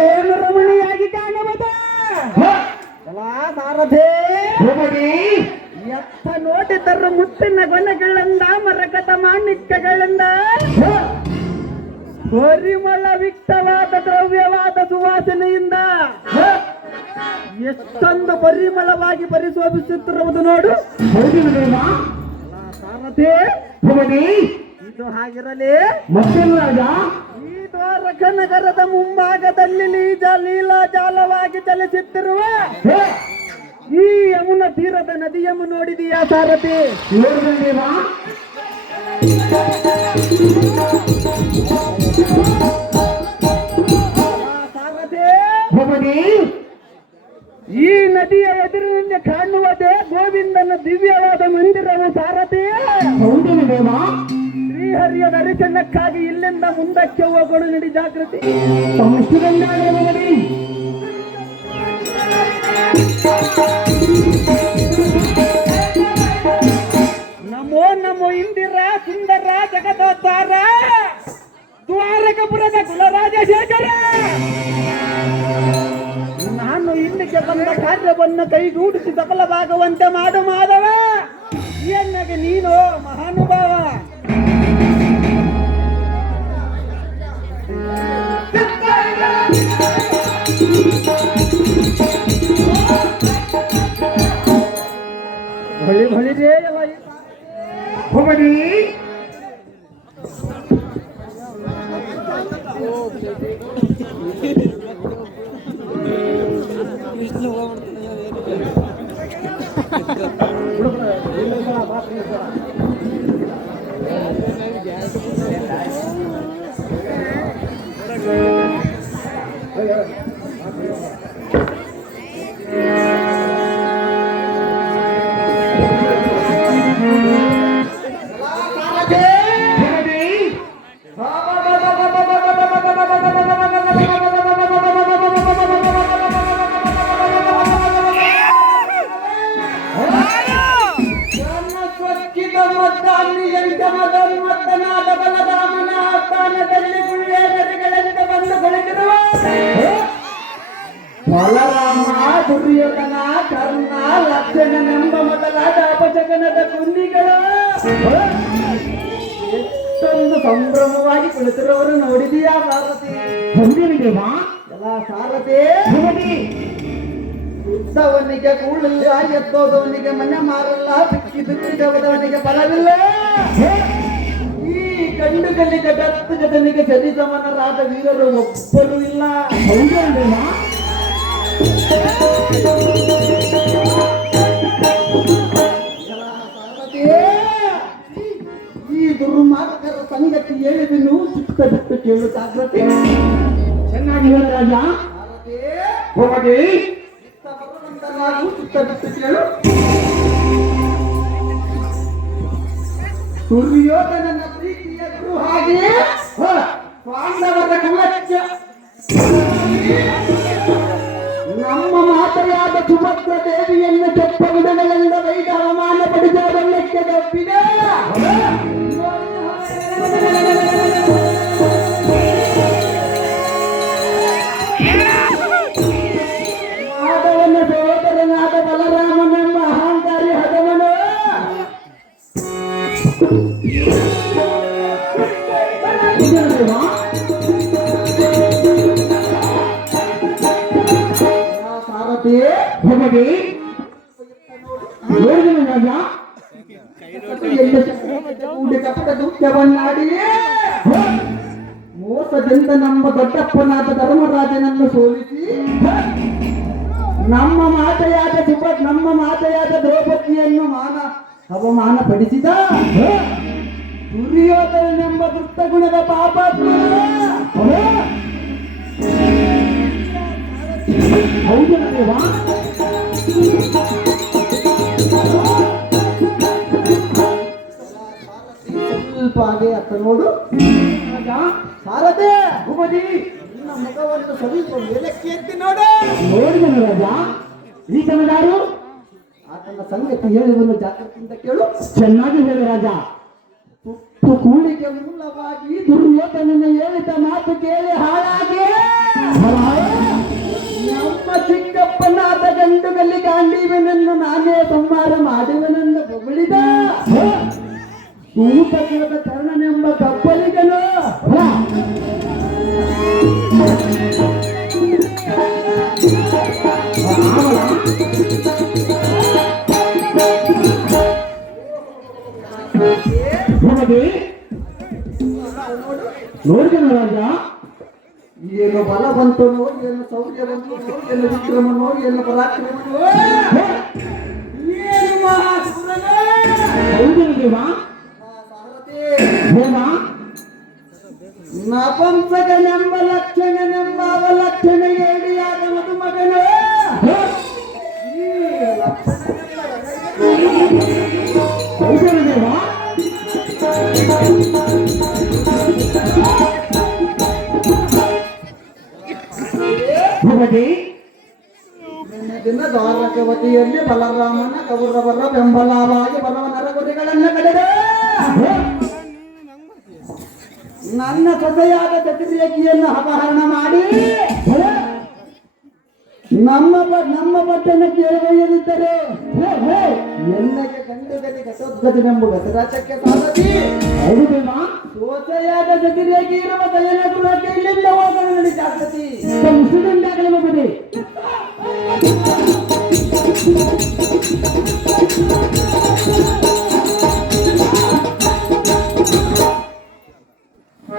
ಏನು ರಮಣಿಯಾಗಿ ಕಾಣಬಹುದು ಸಾರಥೆ ಎತ್ತ ನೋಡಿದರು ಮುತ್ತಿನ ಗೊನೆಗಳಿಂದ ಮರಕತ ಮಾಣಿಕ್ಯಗಳಿಂದ ಪರಿಮಳವಿಕ್ತವಾದ ದ್ರವ್ಯವಾದ ಸುವಾಸನೆಯಿಂದ ಎಷ್ಟೊಂದು ಪರಿಮಳವಾಗಿ ಪರಿಶೋಭಿಸುತ್ತಿರುವುದು ನೋಡು ಸಾರಥಿ. ಇದು ಹಾಗಿರಲಿ ಈ ದ್ವಾರಕ ನಗರದ ಮುಂಭಾಗದಲ್ಲಿ ಲೀಲಾಜಾಲವಾಗಿ ಚಲಿಸುತ್ತಿರುವ ಈ ಯಮುನಾ ತೀರದ ನದಿಯನ್ನು ನೋಡಿದೀಯಾ ಸಾರಥಿ? ಸಾರಥಿ, ಈ ನದಿಯ ಎದುರಿನಲ್ಲಿ ಕಾಣುವುದೇ ಗೋವಿಂದನ ದಿವ್ಯವಾದ ಮಂದಿರವು ಸಾರಥಿ. ಶ್ರೀಹರಿಯ ದರ್ಶನಕ್ಕಾಗಿ ಇಲ್ಲಿಂದ ಮುಂದಕ್ಕೆ ಹೋಗೋಣ, ನಡಿ ಜಾಗೃತಿ. ನಮೋ ನಮೋ ಇಂದಿರಾ ಸುಂದರ ಜಗದೋದ್ಧಾರ ದ್ವಾರಕಪುರದ ಕುಲರಾಜಶೇಖರ. ನಾನು ಇಲ್ಲಿಗೆ ಬಂದ ಕಾರ್ಯವನ್ನು ಕೈಗೂಡಿಸಿ ಸಫಲವಾಗುವಂತೆ ಮಾಡು ಮಾಧವ. ಎನ್ನಗೆ ನೀನು ಮಹಾನುಭಾವ. ಹೊಳಿ ರೇ ಬಲರಾಮ, ದುರ್ಯೋಧನ, ಕರ್ಣ, ಲಕ್ಷಣನೆಂಬ ಮೊದಲಾದ ಅಪಶಕನದ ಕುಂದಿಗಳು ಎಷ್ಟೊಂದು ಸಂಭ್ರಮವಾಗಿ ಕುಳಿತಿರುವವರು ನೋಡಿದೀಯಾ ಸಾರಥಿ? ಎಲ್ಲ ಸಾರಥಿ, ಉದ್ದವನಿಗೆ ಕೂಳಿಲ್ಲ, ಎತ್ತೋದವನಿಗೆ ಮನೆ ಮಾರಲ್ಲ, ಬಿಕ್ಕಿದವನಿಗೆ ಫಲವಿಲ್ಲ. ಈ ಗಂಡುಗಲ್ಲಿಗೆ 10 ಜನರಿಗೆ ಸರಿಸಮನರಾದ ವೀರರು ಒಬ್ಬರು ಇಲ್ಲ. ಈ ದುರ್ಮಾರ್ಗರ ಸಂಗತಿ ಹೇಳಿದನು ಚಿತ್ತ ಬಿಟ್ಟು ಕೇಳು ಜಾಗ್ರತೆ. ಚೆನ್ನಾಗಿ ಹೇಳ ರಾಜ. ಚಿತ್ತ ಬಿಟ್ಟು ಕೇಳು. ದುರ್ಯೋಧನನ ಪ್ರೀತಿಯ ಗುರು ಹಾಗೆ ಪಾಂಡವರ ಕುಲಚ್ಚ ನಮ್ಮ ಮಾತೆಯಾದ ಸುಭದ್ರ ದೇವಿಯನ್ನು ತೆಪ್ಪಗುಡಗಳಿಂದ ಬೈದ ಅವಮಾನ ಪಡಿಸೋದಕ್ಕೆ ತಪ್ಪಿದೆ. ಮಾಧವನ ಸಹೋದರನಾದ ಬಲರಾಮನೆಂಬ ಅಹಂಕಾರಿ ಹದವನು ಮೋಸದಿಂದ ನಮ್ಮ ದೊಡ್ಡಪ್ಪನಾದ ಧರ್ಮರಾಜನನ್ನು ಸೋಲಿಸಿ ನಮ್ಮ ಮಾತೆಯಾದ ದ್ರೌಪದಿಯನ್ನು ಅವಮಾನ ಪಡಿಸಿದ ದುರ್ಯೋಧನೆಂಬ ದುಷ್ಟ ಗುಣದ ಪಾಪಾತ್ಮ. ಹೌದು ದೇವಾ. ಸ್ವಲ್ಪ ಹಾಗೆ ಅತ್ತ ನೋಡು ಸಾರಥಿ. ಭೂಪತಿ ನಿನ್ನ ಮುಖವನ್ನು ಸ್ವಲ್ಪ ಮೇಲಕ್ಕೆ ಎತ್ತಿ ನೋಡು. ನೋಡಿದನು ರಾಜ. ಈತನದಾರು ಆತನ ಸಂಗತಿ ಹೇಳುವುದನ್ನು ಜಾಗ್ರತೆಯಿಂದ ಕೇಳು. ಚೆನ್ನಾಗಿ ಹೇಳಿ ರಾಜ. ಕೂಳಿಗೆ ಮೂಲವಾಗಿ ದುರ್ಯೋಧನನ ಹೇಳಿದ ಮಾತು ಕೇಳಿ ಹಾಳಾಗಿ ನಮ್ಮ ಚಿಕ್ಕಪ್ಪನಾದ ಗಂಡುಗಲ್ಲಿ ಗಾಂಡೀವನನ್ನು ನಾನೇ ಸಂಹಾರ ಮಾಡುವನೆಂದು ಹೊಗಳಿದ ಸೂತಕದ ಕರ್ಣನೆಂಬ ಕಪ್ಪಲಿಗನು ನೋಡಿದನು ರಾಜ. ಏನು ಬಲ ಬಂತನೋ, ಏನು ಶೌರ್ಯ ಬಂತನೋ, ಏನು ವಿಕ್ರಮನೋ, ಏನು ಪರಾಕ್ರಮನೋ, ಏನು ಮಹಾಸುರನೋ. ಹೌದು ದೇವಾ. ದೇವ ನಪಂಸಕನೆಂಬ ಲಕ್ಷಣನೆಂಬ ಅವಲಕ್ಷಣ ಹೇಳಿಯಾದ ಮದುಮಗನು ಈ ಹೌದು ದೇವಾ. ಭೂಪತಿ ದಿನ ದ್ವಾರಕವತಿಯಲ್ಲಿ ಬಲರಾಮನ ಕೌರವರ ಬೆಂಬಲವಾಗಿ ಬಲವನರ ಗುರಿಗಳನ್ನು ಕಡೆದ ನನ್ನ ಸೊಸೆಯಾದ ಚತುರ್ಯಕಿಯನ್ನು ಅಪಹರಣ ಮಾಡಿ ನಮ್ಮ ಪಟ್ಟಣಕ್ಕೆ ಎಳೆದೊಯ್ಯದಿದ್ದರೆ ಎನ್ನಗೆ ಕಂಡುಗತಿ ಘಟೋದ್ಗತಿನೆಂಬ ಗತರಾಚಕ್ಕೆ ಸಾಧತಿ. ಹೌದು ದೇವಾ. ಸೊಸೆಯಾದ ಚತುರ್ಯಕಿ ಇರುವ ದಯನ ಗೃಹಕ್ಕೆ ಇಲ್ಲಿಂದ ಹೋಗೋಣ ಜಾಗೃತಿ.